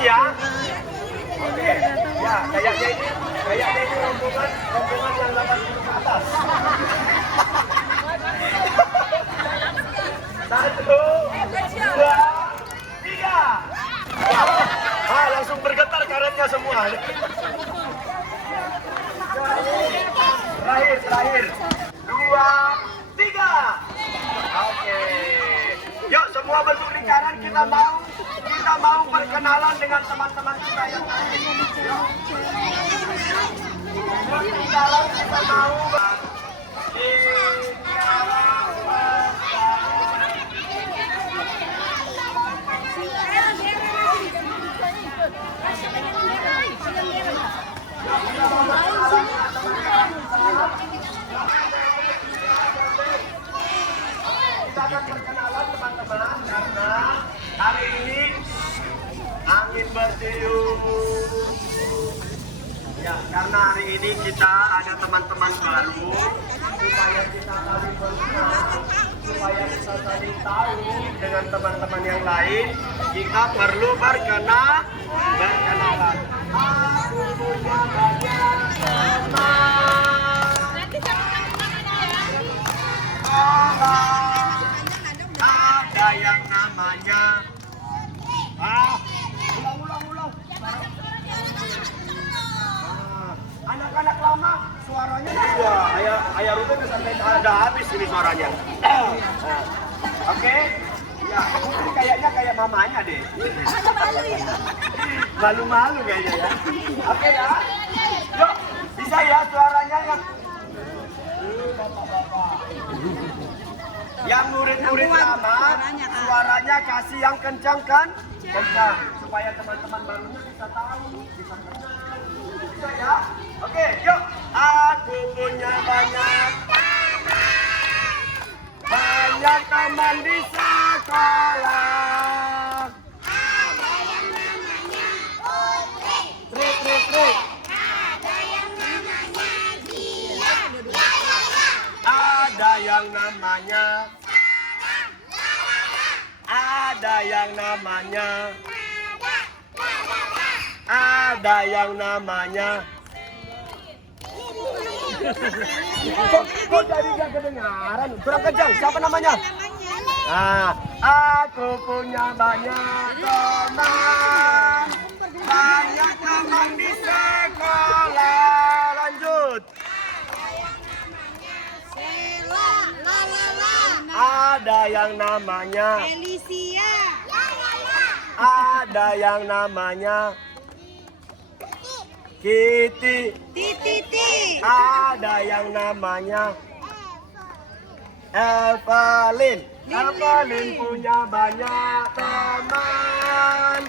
ya. Oke, ya kayaknya ini rombongan yang 80 ke atas. 1, 2, 3. Langsung bergetar karetnya semua. Terakhir. 2, 3. Oke. Yuk semua bentuk lingkaran kita mau perkenalan dengan teman-teman kita yang lain. Lingkaran kita mau kita akan perkenalan teman-teman karena hari ini angin bertiup. Ya, karena hari ini kita ada teman-teman baru supaya kita saling berkenal, supaya kita saling tahu dengan teman-teman yang lain, kita perlu berkenalan. Aku punya banyak teman. Ada yang namanya ulang. Anak-anak lama suaranya ayah Ruben sampai ada habis ini suaranya. Oke. Ya, Putri kayaknya kayak mamanya deh. Malu-malu kayaknya ya. Oke ya. Yuk, bisa ya suaranya yang yang murid-murid lama suaranya kasih yang kencang kan? Kencang supaya teman-teman barunya bisa tahu, bisa kenal. Bisa ya? Oke, yuk. Aku punya banyak teman di sekolah. Ada yang namanya Putri. Trik. Ada yang namanya Dia. Ada yang namanya Ada yang namanya Kok dari gak kedengaran? Kurang kencang, siapa namanya? Aku punya banyak teman di sekolah. Lanjut. Ada yang namanya Felicia. Ada yang namanya Kitty. Titi. Ada yang namanya Evelyn. Evelyn punya banyak teman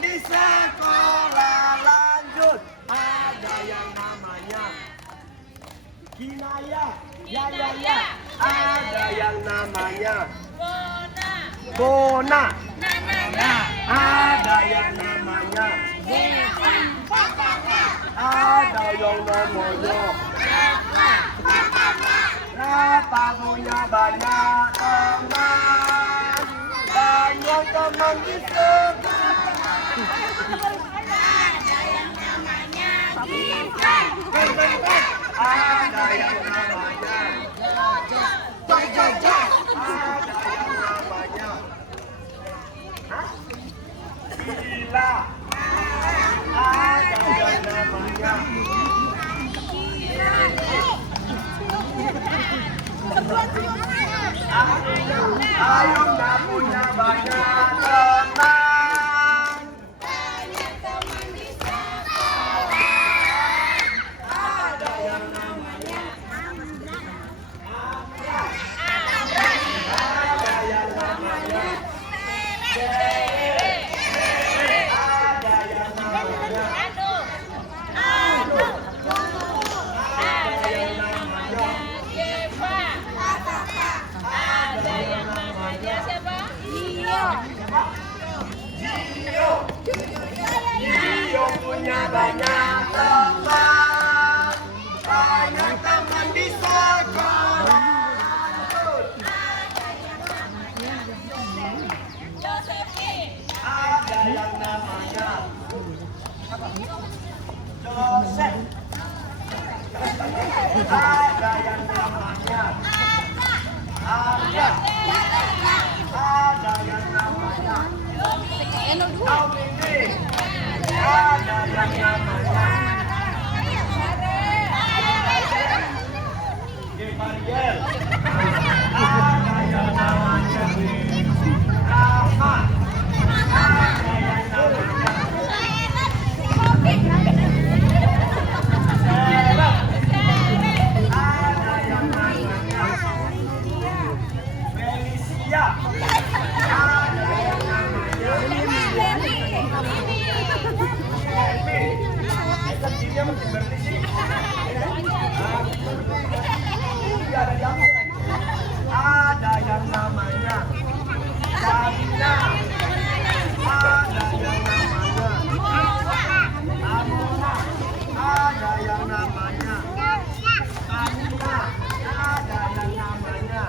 di sekolah. Lanjut. Ada yang namanya Kinaya. Ya. Ada yang namanya Bona. Ada yang namanya ada yang namanya Rafa punya banyak teman di sekolah. Ada yang namanya Gibran. Ada yang namanya Ada yang namanya Gila. Ada yang namanya Ayo nggak punya banyak teman. Di sekolah. Ada yang namanya Ada yang namanya Ada yang namanya Gio punya banyak teman di sekolah. Ada Ada yang namanya Arya. Ada yang namanya Aumini. Ada yang namanya Gebariel. Ada yang namanya Rahma. Ada yang namanya Serap. Ada yang namanya Felicia. Ada yang namanya Elmi. Dia masih berisi. Ada yang namanya Karina. Ada yang namanya Amona. Ada yang namanya Anina. Ada yang namanya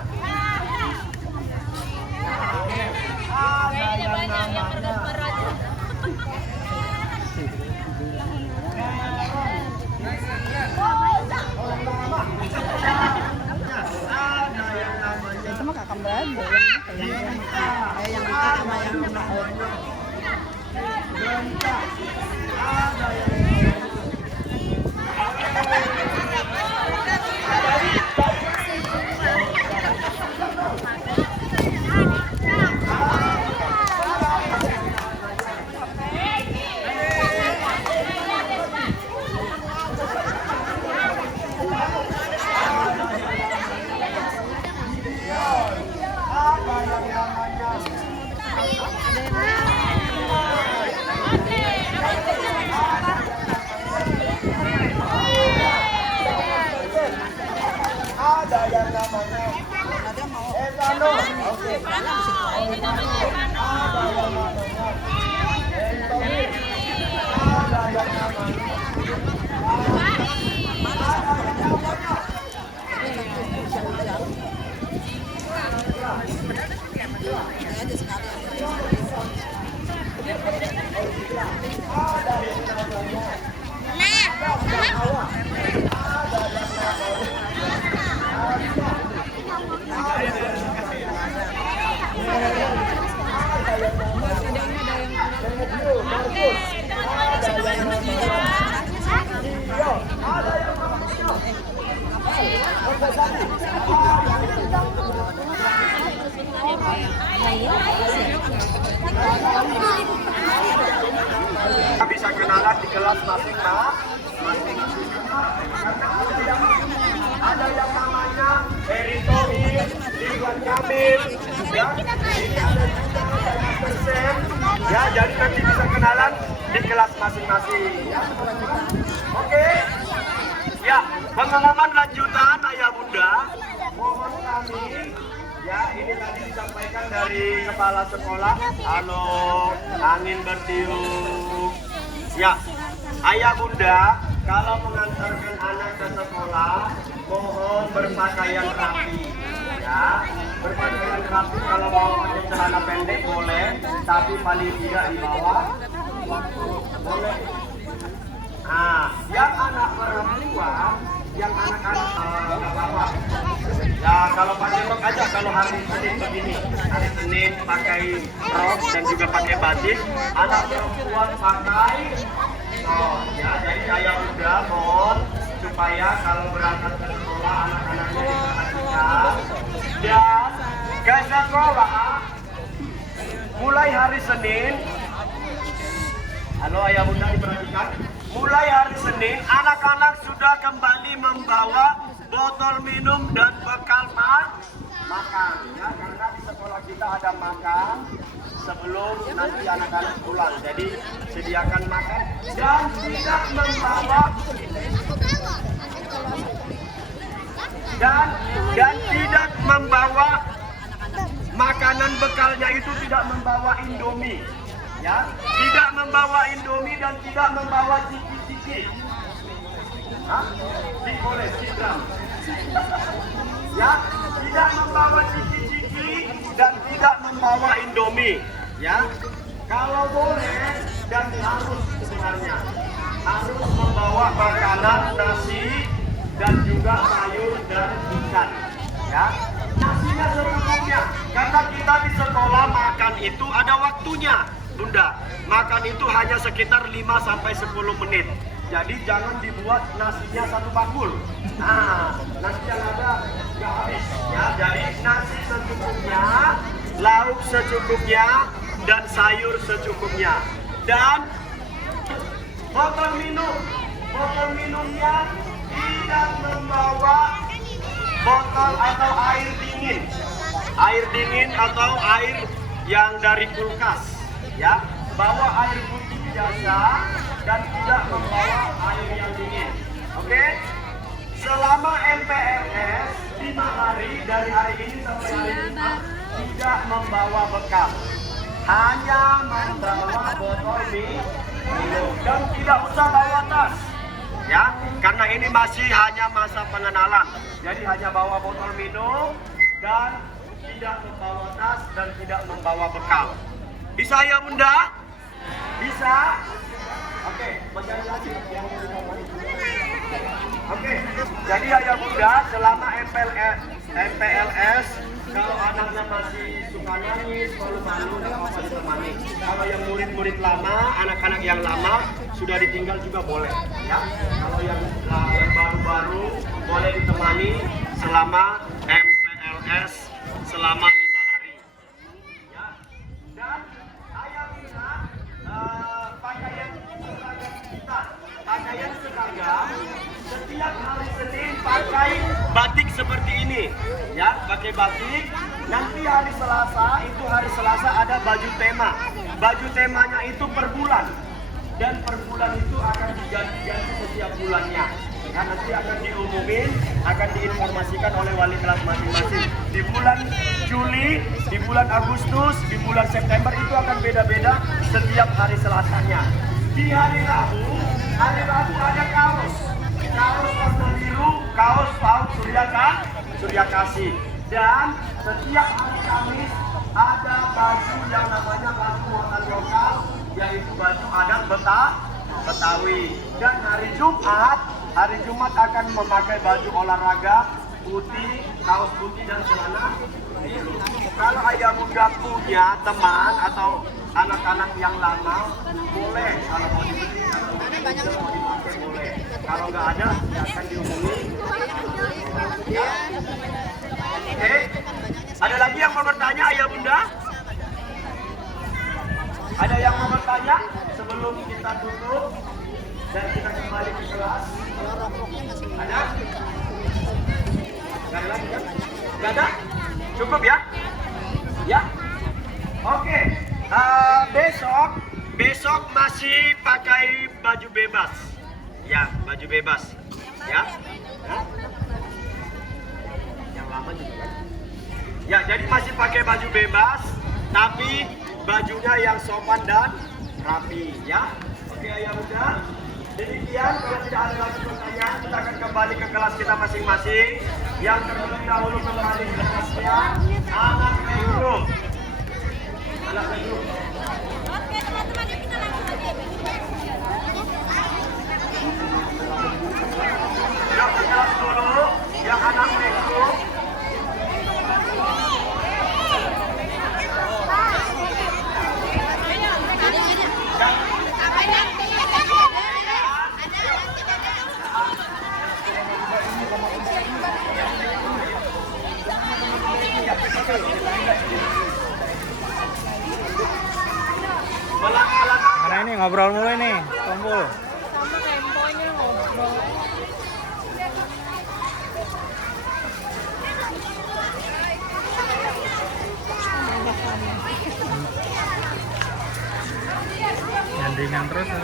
ada yang namanya Itu mah kakak berada yang sama yang Evano. Oke. Ada yang namanya kita bisa kenalan di kelas masing-masing. Ada yang namanya Erick Thohir, Ridwan Kamil, ya, ya, jadi nanti bisa kenalan di kelas masing-masing. Ya. Oke, ya, pengalaman lanjutan ayah bunda, mohon kami. Ya, ini tadi disampaikan dari kepala sekolah. Halo, angin bertiup. Ya, ayah bunda, kalau mengantarkan anak ke sekolah, mohon berpakaian rapi. Ya, berpakaian rapi. Kalau mau pakai celana pendek boleh, tapi paling tidak di bawah. Boleh. Nah, yang anak perempuan, yang anak-anak nggak apa-apa. Ya kalau pakai rok aja, kalau hari Senin begini, hari Senin pakai rok dan juga pakai batik, anak perempuan pakai rok. Ya, jadi saya udah mohon supaya kalau berangkat ke sekolah anak-anaknya diperhatikan dan ke sekolah mulai hari Senin. Halo ayah bunda diperhatikan. Mulai hari Senin anak-anak sudah kembali membawa botol minum dan bekal makan ya, karena di sekolah kita ada makan sebelum nanti anak-anak pulang. Jadi sediakan makan dan tidak membawa dan tidak membawa makanan bekalnya itu, tidak membawa Indomie ya, tidak membawa Indomie dan tidak membawa ciki-ciki. Boleh, Citra. Ya, tidak membawa ciki-ciki dan tidak membawa Indomie. Ya, kalau boleh dan harus sebenarnya harus membawa makanan nasi dan juga juga sayur dan ikan. Ya, nasinya secukupnya. Karena kita di sekolah makan itu ada waktunya, Bunda. Makan itu hanya sekitar 5-10 menit. Jadi jangan dibuat nasinya satu bakul. Nah, nasi yang ada nggak habis. Ya, jadi nasi secukupnya, lauk secukupnya, dan sayur secukupnya. Dan botol minumnya tidak membawa botol atau air dingin atau air yang dari kulkas, ya. Bawa air putih biasa dan tidak membawa air yang dingin. Oke? Selama MPLS 5 hari dari hari ini sampai hari Jumat tidak membawa bekal, hanya membawa botol minum dan tidak usah bawa tas. Ya, karena ini masih hanya masa pengenalan. Jadi hanya bawa botol minum dan tidak membawa tas dan tidak membawa bekal. Bisa ya Bunda? Bisa? Oke, bagaimana lagi yang Oke, jadi ayah Bunda selama MPLS kalau anaknya masih suka nangis, malu-malu, nggak apa-apa ditemani. Kalau yang murid-murid lama, anak-anak yang lama sudah ditinggal juga boleh, ya. Kalau yang baru-baru boleh ditemani selama MPLS selama 5 hari. Ya. Dan ayah Bunda pakaian seragam setiap hari Senin pakai batik seperti ini, ya, pakai batik. Nanti hari Selasa ada baju tema. Baju temanya itu per bulan, dan per bulan itu akan diganti-ganti setiap bulannya. Ya, nanti akan diumumin, akan diinformasikan oleh wali kelas masing-masing. Di bulan Juli, di bulan Agustus, di bulan September itu akan beda-beda setiap hari Selasanya. Di hari Rabu ada kaos warna biru, kaos paut Surya Kasih. Dan setiap hari Kamis ada baju yang namanya baju muatan lokal, yaitu baju adat Betawi. Dan hari Jumat akan memakai baju olahraga putih, kaos putih dan celana biru. Kalau ayah Bunda punya teman atau anak-anak yang lama, boleh kalau mau dibeli, kalau mau dipakai boleh. Kalau nggak ada, ya akan dihubungi. Ya. Oke. Ada lagi yang mau bertanya, ayah Bunda? Ada yang mau bertanya sebelum kita tutup dan kita kembali ke kelas? Ada? Nggak ada lagi kan? Nggak ada? Cukup ya? Ya? Oke. Besok masih pakai baju bebas. Ya, baju bebas. Ya. Yang lama juga kan? Ya, jadi masih pakai baju bebas, tapi bajunya yang sopan dan rapi, ya. Oke, ayah Bunda. Demikian, kalau tidak ada lagi pertanyaan, kita akan kembali ke kelas kita masing-masing. Yang terlebih dahulu kembali ke kelasnya anak playgroup. Anak playgroup. Oke teman-teman, yuk kita langsung aja. Yuk kelas dulu, yang anak playgroup. Mana ini ngobrol mulu ini, kumpul. Sama temponya ngobrol. Nyandingan terus. Eh,